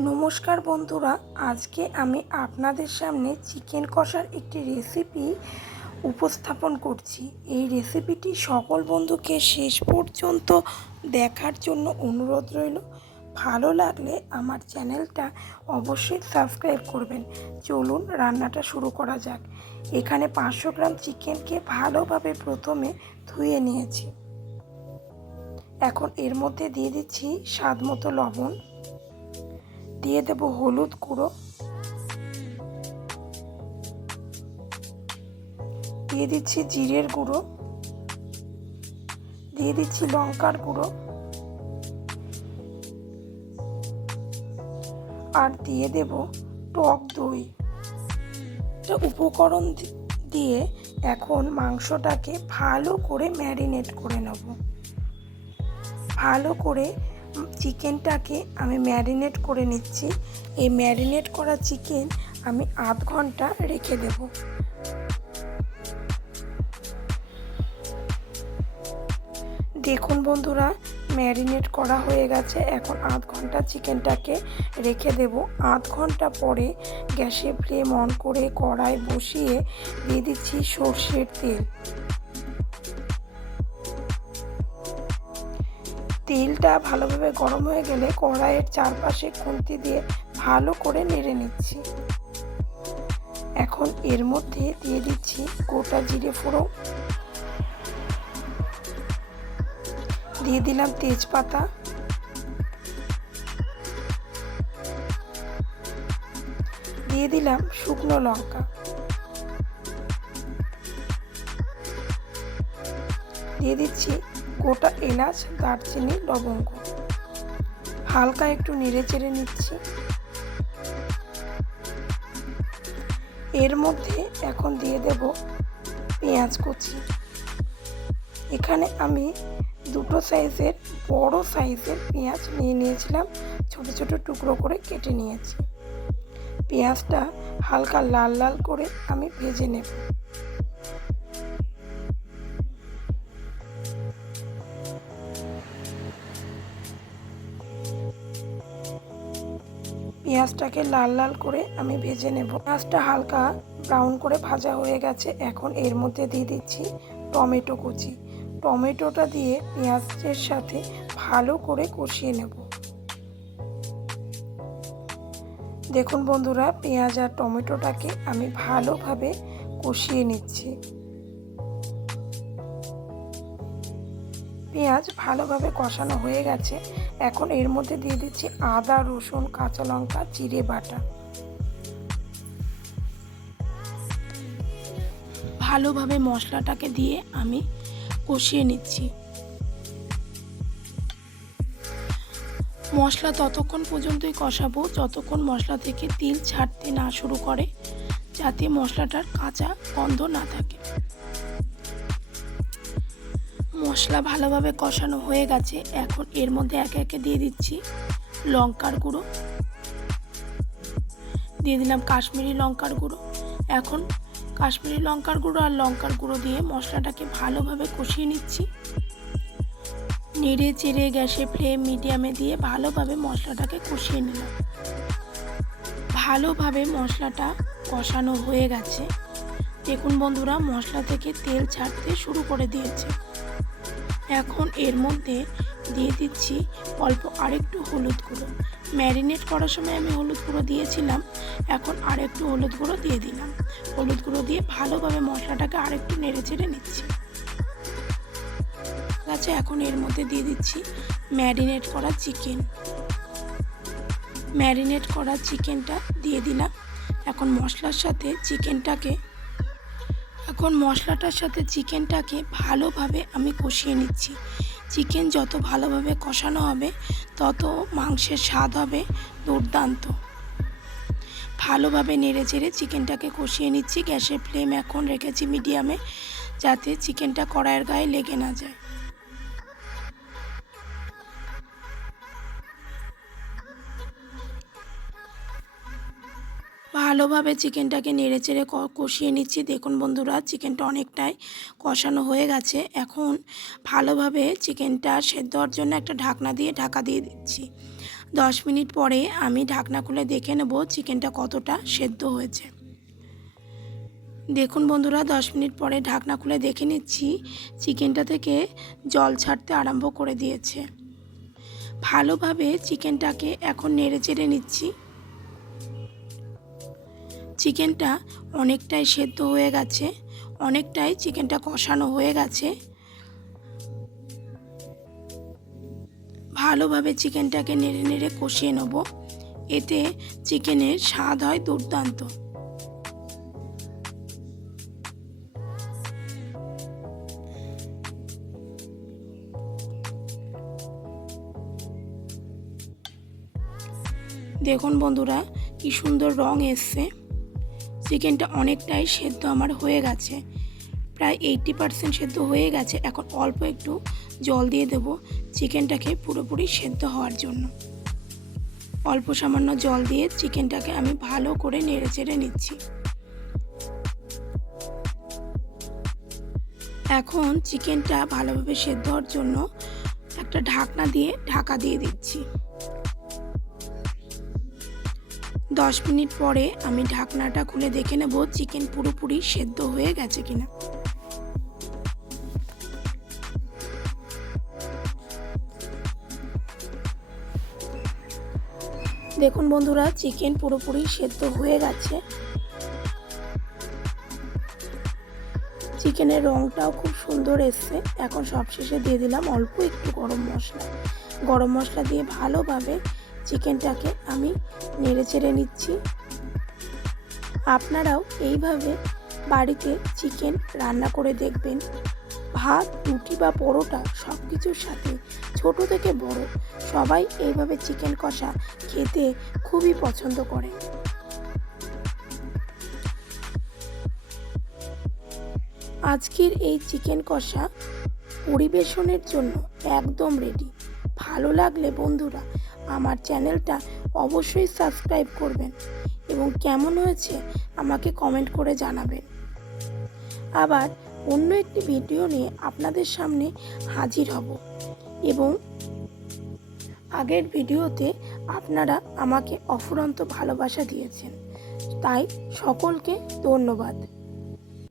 নমস্কার বন্ধুরা, আজকে আমি আপনাদের সামনে চিকেন কষার একটি রেসিপি উপস্থাপন করছি। এই রেসিপিটি সকল বন্ধুকে শেষ পর্যন্ত দেখার জন্য অনুরোধ রইল। ভালো লাগলে আমার চ্যানেলটা অবশ্যই সাবস্ক্রাইব করবেন। চলুন রান্নাটা শুরু করা যাক। এখানে 500 গ্রাম চিকেনকে ভালোভাবে প্রথমে ধুয়ে নিয়েছি। এখন এর মধ্যে দিয়ে দিচ্ছি স্বাদ মতো লবণ, দিয়ে দেব হলুদ গুঁড়ো, দিয়ে দিচ্ছি জিরের গুঁড়ো, দিয়ে দিচ্ছি লঙ্কার গুঁড়ো, আর দিয়ে দেব টক দই। উপকরণ দিয়ে এখন মাংসটাকে ভালো করে ম্যারিনেট করে নেব। ভালো করে চিকেনটাকে আমি ম্যারিনেট করে নিচ্ছি। এই ম্যারিনেট করা চিকেন আমি আধ ঘন্টা রেখে দেব। দেখুন বন্ধুরা, ম্যারিনেট করা হয়ে গেছে। এখন আধ ঘন্টা চিকেনটাকে রেখে দেব। আধ ঘন্টা পরে গ্যাসে ফ্লেম অন করে কড়াই বসিয়ে দিয়ে দিচ্ছি সর্ষের তেল। তেলটা ভালোভাবে গরম হয়ে গেলে কড়াইয়ের চারপাশে খুন্তি দিয়ে ভালো করে নেড়ে নিচ্ছি। এখন এর মধ্যে দিয়ে দিচ্ছি গোটা জিরে ফোড়ন, দিয়ে দিলাম তেজপাতা, দিয়ে দিলাম শুকনো লঙ্কা, দিয়ে দিচ্ছি গোটা এলাচ, দারচিনি, লবঙ্গ। হালকা একটু নেড়ে চেড়ে নিচ্ছি। এর মধ্যে এখন দিয়ে দেব পেঁয়াজ কুচি। এখানে আমি দুটো সাইজের বড় সাইজের পেঁয়াজ নিয়েছিলাম, ছোট ছোট টুকরো করে কেটে নিয়েছি। পেঁয়াজটা হালকা লাল লাল করে আমি ভেজে নেব। পেঁয়াজটাকে লাল লাল করে আমি ভেজে নেব। পেঁয়াজটা হালকা ব্রাউন করে ভাজা হয়ে গেছে। এখন এর মধ্যে দিয়ে দিচ্ছি টমেটো কুচি। টমেটোটা দিয়ে পেঁয়াজের সাথে ভালো করে কষিয়ে নেব। দেখুন বন্ধুরা, পেঁয়াজ আর টমেটোটাকে আমি ভালোভাবে কষিয়ে নিচ্ছি। পেঁয়াজ ভালোভাবে কষানো হয়ে গেছে। এখন এর মধ্যে দিয়ে দিচ্ছি আদা, রসুন, কাঁচা লঙ্কা, জিরে বাটা। ভালোভাবে মশলাটাকে দিয়ে আমি কষিয়ে নিচ্ছি। মশলা ততক্ষণ পর্যন্তই কষাবো যতক্ষণ মশলা থেকে তেল ছাড়তে না শুরু করে, যাতে মশলাটার কাঁচা গন্ধ না থাকে। মশলা ভালোভাবে কষানো হয়ে গেছে। এখন এর মধ্যে একে একে দিয়ে দিচ্ছি লঙ্কার গুঁড়ো, দিয়ে দিলাম কাশ্মীরি লঙ্কার গুঁড়ো। এখন কাশ্মীরি লঙ্কার গুঁড়ো আর লঙ্কার গুঁড়ো দিয়ে মশলাটাকে ভালোভাবে কষিয়ে নিচ্ছি। নেড়ে চেড়ে গ্যাসে ফ্লেম মিডিয়ামে দিয়ে ভালোভাবে মশলাটাকে কষিয়ে নিলাম। ভালোভাবে মশলাটা কষানো হয়ে গেছে। দেখুন বন্ধুরা, মশলা থেকে তেল ছাড়তে শুরু করে দিয়েছে। এখন এর মধ্যে দিয়ে দিচ্ছি অল্প আরেকটু হলুদ গুঁড়ো। ম্যারিনেট করার সময় আমি হলুদ গুঁড়ো দিয়েছিলাম, এখন আরেকটু হলুদ গুঁড়ো দিয়ে দিলাম। হলুদ গুঁড়ো দিয়ে ভালোভাবে মশলাটাকে আরেকটু নেড়ে চেড়ে নিচ্ছি। আচ্ছা, এখন এর মধ্যে দিয়ে দিচ্ছি ম্যারিনেট করা চিকেন। ম্যারিনেট করা চিকেনটা দিয়ে দিলাম। এখন মশলাটার সাথে চিকেনটাকে ভালোভাবে আমি কষিয়ে নিচ্ছি। চিকেন যত ভালোভাবে কষানো হবে তত মাংসের স্বাদ হবে দুর্দান্ত। ভালোভাবে নেড়ে চেড়ে চিকেনটাকে কষিয়ে নিচ্ছি। গ্যাসের ফ্লেম এখন রেখেছি মিডিয়ামে, যাতে চিকেনটা কড়াইয়ের গায়ে লেগে না যায়। ভালোভাবে চিকেনটাকে নেড়ে চেড়ে কষিয়ে নিচ্ছি। দেখুন বন্ধুরা, চিকেনটা অনেকটাই কষানো হয়ে গেছে। এখন ভালোভাবে চিকেনটা সেদ্ধ হওয়ার জন্য একটা ঢাকনা দিয়ে ঢাকা দিয়ে দিচ্ছি। 10 মিনিট পরে আমি ঢাকনা খুলে দেখে নেব চিকেনটা কতটা সেদ্ধ হয়েছে। দেখুন বন্ধুরা, 10 মিনিট পরে ঢাকনা খুলে দেখে নিচ্ছি চিকেনটা থেকে জল ছাড়তে আরম্ভ করে দিয়েছে। ভালোভাবে চিকেনটাকে এখন নেড়ে চেড়ে নিচ্ছি। চিকেনটা অনেকটাই সেদ্ধ হয়ে গেছে, অনেকটাই চিকেনটা কষানো হয়ে গেছে। ভালোভাবে চিকেনটাকে নেড়ে নেড়ে কষিয়ে নেব, এতে চিকেনের স্বাদ হয় দুর্দান্ত। দেখুন বন্ধুরা, কি সুন্দর রং এসছে। চিকেনটা অনেকটাই সেদ্ধ আমার হয়ে গেছে, প্রায় 80% সেদ্ধ হয়ে গেছে। এখন অল্প একটু জল দিয়ে দেব চিকেনটাকে পুরোপুরি সেদ্ধ হওয়ার জন্য। অল্প সামান্য জল দিয়ে চিকেনটাকে আমি ভালো করে নেড়ে চেড়ে নিচ্ছি। এখন চিকেনটা ভালোভাবে সেদ্ধ হওয়ার জন্য একটা ঢাকনা দিয়ে ঢাকা দিয়ে দিচ্ছি। 10 মিনিট পরে আমি ঢাকনাটা খুলে দেখে নেব চিকেন পুরোপুরি সেদ্ধ হয়ে গেছে কিনা। দেখুন বন্ধুরা, চিকেন পুরোপুরি সেদ্ধ হয়ে গেছে। চিকেনের রংটাও খুব সুন্দর এসছে। এখন সবশেষে দিয়ে দিলাম অল্প একটু গরম মশলা। গরম মশলা দিয়ে ভালোভাবে চিকেনটাকে আমি নেড়ে চেড়ে নিচ্ছি। আপনারাও এইভাবে বাড়িতে চিকেন রান্না করে দেখবেন। ভাত, রুটি বা পরোটা সব কিছুর সাথে ছোট থেকে বড় সবাই এইভাবে চিকেন কষা খেতে খুবই পছন্দ করে। আজকের এই চিকেন কষা পরিবেশনের জন্য একদম রেডি। ভালো লাগলে বন্ধুরা আমার চ্যানেলটা অবশ্যই সাবস্ক্রাইব করবেন এবং কেমন হয়েছে আমাকে কমেন্ট করে জানাবেন। আবার অন্য একটি ভিডিও নিয়ে আপনাদের সামনে হাজির হব এবং আগের ভিডিওতে আপনারা আমাকে অফুরন্ত ভালোবাসা দিয়েছেন, তাই সকলকে ধন্যবাদ।